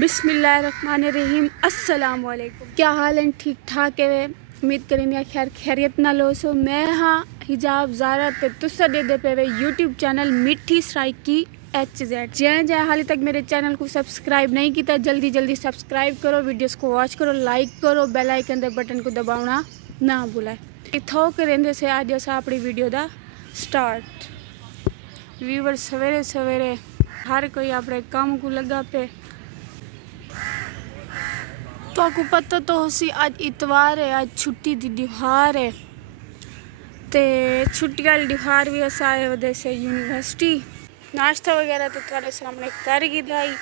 बिस्मिल्लाहिर्रहमानिर्रहीम। अस्सलाम वालेकुम। क्या हाल है? ठीक ठाक है। उम्मीद करें खैर खैरियत ना लो सो। मैं हाँ हिजाब ज़ारा ते तुसा दे पे वे यूट्यूब चैनल मिठी सराइकी HZ। जै हाल तक मेरे चैनल को सब्सक्राइब नहीं किया जल्दी जल्दी सब्सक्राइब करो, वीडियोस को वॉच करो, लाइक करो, बेल आइकन दे बटन को दबाना ना भूलें। इथों करेंदे से आज अस अपनी वीडियो दा स्टार्ट। व्यूवर सवेरे सवेरे हर कोई अपने काम को लगा पे। तो आपको पता तो होसी आज इतवार है, आज छुट्टी दी दिहार है। ते छुट्टी वाली दिहार भी अस आए वजह से यूनिवर्सिटी नाश्ता वगैरह तो तुम्हारे सामने कर गिदाई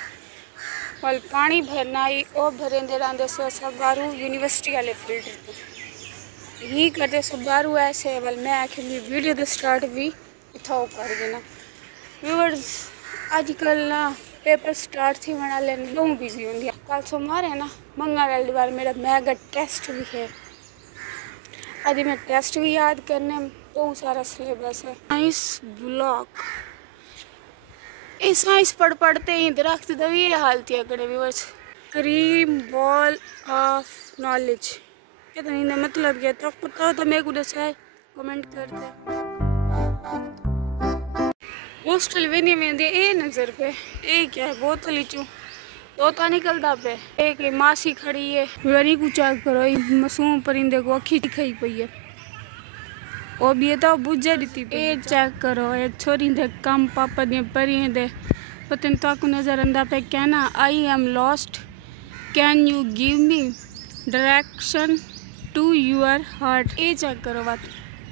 और पानी भरना आई वो भरेंदे रहंदे से अस बारू यूनिवर्सिटी वाले फील्ड पे ही करते सब बारू ऐसे वाल मैं आखिर वीडियो द स्टार्ट भी इथों कर देना। व्यूअर्स आजकल ना पेपर स्टार्ट थी बना लेने बहुत बिजी होंगी। कल सोमवार है ना, मंगल वाली बार मेरा मेगा टेस्ट भी है। आज मैं टेस्ट भी याद करने बहुत सारा सिलेबस है। साइंस ब्लॉक ये साइंस पढ़ते ही दरख्त दवी हालती है कड़े viewers. Cream ball of knowledge पता नहीं मतलब क्या तो पता हो तो मेरे को दसा कमेंट कर दे। हॉस्टल वेनी में दे ए नजर पे ए क्या है बोतल चू तोता निकलता पे एक मासी खड़ी है वरी को चेक करो मासूम परिंदे को अखी दिखाई पई है वो भी है तो बुझे दी ए चेक करो ये छोरी दे कम पापा दे परी दे पतन तो को नजर अंदा पे कहना I am lost can you give me direction to your heart. ए चेक करो बात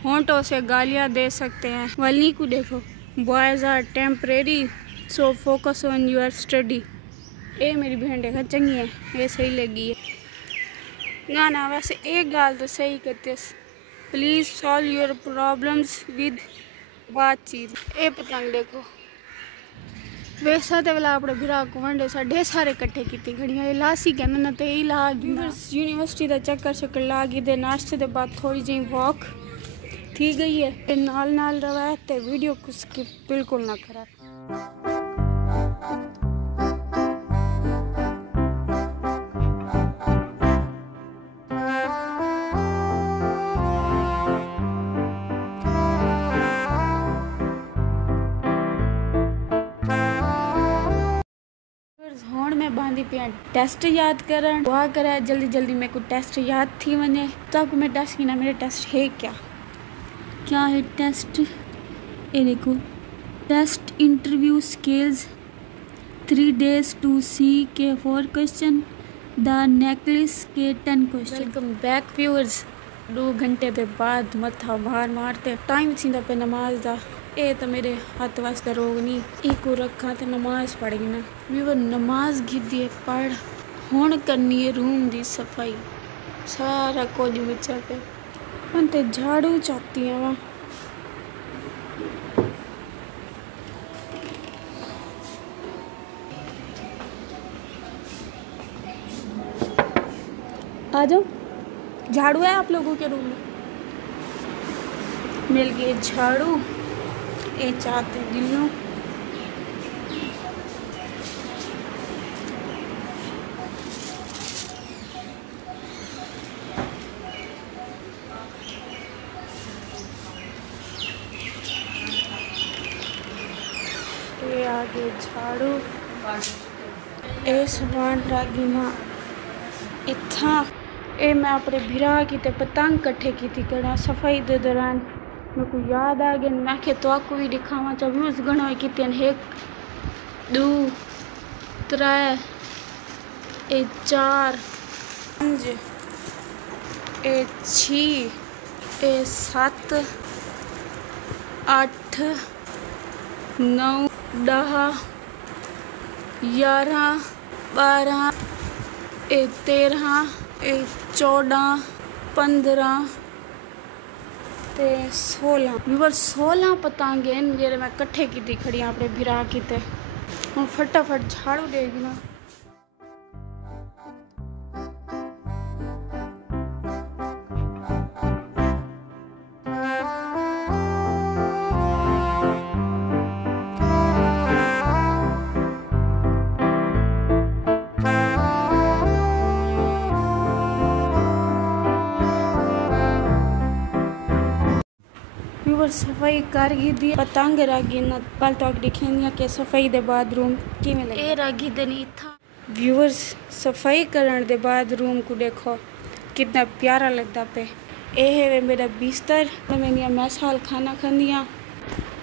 होंठों से गालियां दे सकते हैं। वली को देखो boys are temporary so focus on your study. ए मेरी बहन देखा चंगी है ये सही लगी है ना ना वैसे एक गाल तो सही करते please solve your problems with बातचीत। ए पतंग देखो वैसा तो वाला अपने बिरा को वंडे सा ढेर सारे इकट्ठे की घड़ियाँ लासी कहना ना तो यही ला यूनिवर्सिटी का चक्कर ला गई दे नाश्ते के बाद थोड़ी जी वॉक थी गई है नाल नाल रवा ते वीडियो को स्किप बिल्कुल ना करा। हुण मैं बांधी पिया टेस्ट याद करन दुआ करे जल्दी जल्दी मेरे को टेस्ट याद थी वने तो मैं टेस्ट की ना मेरे टेस्ट है क्या है टेस्ट ये देखो test interview skills 3 days to see के 4 क्वेश्चन द नेकलेस के 10 क्वेश्चन। Welcome back viewers. 2 घंटे के बाद मथा मार मारते टाइम सीधा पे नमाज दा ए तो मेरे हाथ वास्ते रोग नहीं इको रखा तो नमाज पढ़ेगी ना व्यूअर नमाज गिद्दी है पढ़ हुण करनी है रूम दी सफाई सारा कुछ बचा पे मैं तो झाड़ू चाहती हूँ वहाँ आ जाओ झाड़ू है आप लोगों के रूम में मिल गए झाड़ू ए चाहते दिनों आगे झाड़ू ए सामान रागी ना इतना ए मैं अपने बिरा की ते पतंग कट्ठे की थी करना सफाई दे दौरान मेरे को याद आ गया मैं के तो आपको भी दिखावा चाह व्यूज गणो की 1 2 3 ए 4 5 ए 6 ए 7 8 9 10 11 12 ए 13 ए 14 15 ते 16 व्यूअर 16 पतंगे जेरे मैं कट्ठे की खड़ी अपने बिरा की ते हूँ फटाफट झाड़ू देगी ना। सफाई कर दी पतंग रगी ना पल तक दिखेंदियां कि सफाई दे बाद रूम किवें लगे ए रगी दनी इथा व्यूअर्स सफाई करने दे बाद रूम को देखो कितना प्यारा लगता पे। ए है मेरा बिस्तर मैं मैस हाल खाना खांदियां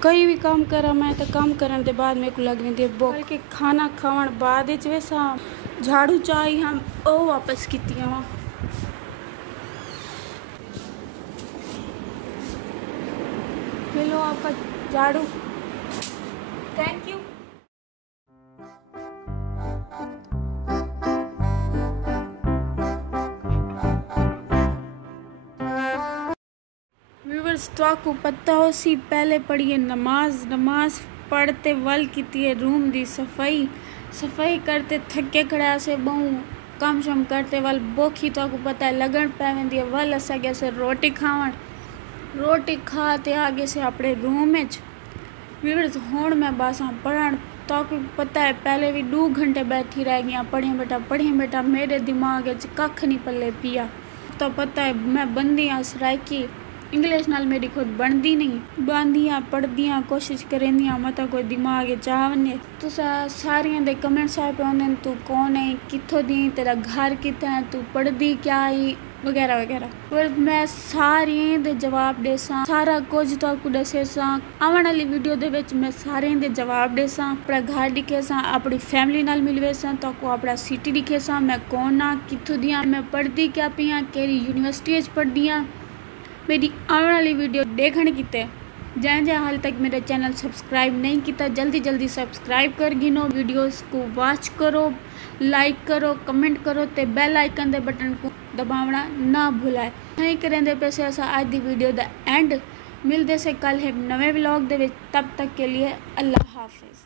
कोई भी काम करा मैं तो काम करने के बाद मेरे को लग रही भुख बल्कि खाना खावन बाद वैसा झाड़ू चाई हम ओ वापस कीतियां वा लो आपका झाड़ू थैंक यू। व्यूअर्स तो आपको पता हो सी पहले पढ़िए नमाज पढ़ते वल की रूम दी सफाई करते थके खड़ा से बहु काम शम करते वल बोखी तो आपको पता है लगन पैवेंदी है वल असा गया से रोटी खाते आगे से अपने रूम में व्यूअर्स हुण मैं बासा पढ़न तो आपको पता है पहले भी 2 घंटे बैठी रह गई पढ़िया बेटा मेरे दिमाग कख नहीं पल्ले पिया तो पता है मैं बंदी हाँ सराइकी इंग्लिश नाल मेरी खुद बनती नहीं बांधियाँ पढ़दियाँ कोशिश करेंदियाँ मत कोई दिमाग चाहने तो सारियां दे कमेंट्स आ पे आंदे तू कौन है कित्थों दी तेरा घर कित्थे है तू पढ़दी क्या ही वगैरह वगैरह पर मैं सारियां दे जवाब दे सारा कुछ तो आपको दसे आने वाली वीडियो दे विच मैं सारियां दे जवाब दे अपना घर दिखे अपनी फैमिली नाल मिलवे तो आपको अपना सिटी दिखे मैं कौन हाँ कित्थों दी मैं पढ़दी क्या पी हाँ केड़ी यूनिवर्सिटी पढ़दी हाँ मेरी आने वाली वीडियो देखने की जै हाल तक मेरा चैनल सब्सक्राइब नहीं किया जल्दी सब्सक्राइब कर गिनो वीडियोस को वॉच करो लाइक करो कमेंट करो ते बेल आइकन दे बटन को दबावना ना भुलाए नहीं करेंदे पैसे ऐसा आज दी वीडियो दा एंड मिलते से कल है नवे व्लॉग दे विच तब तक के लिए अल्लाह हाफिज।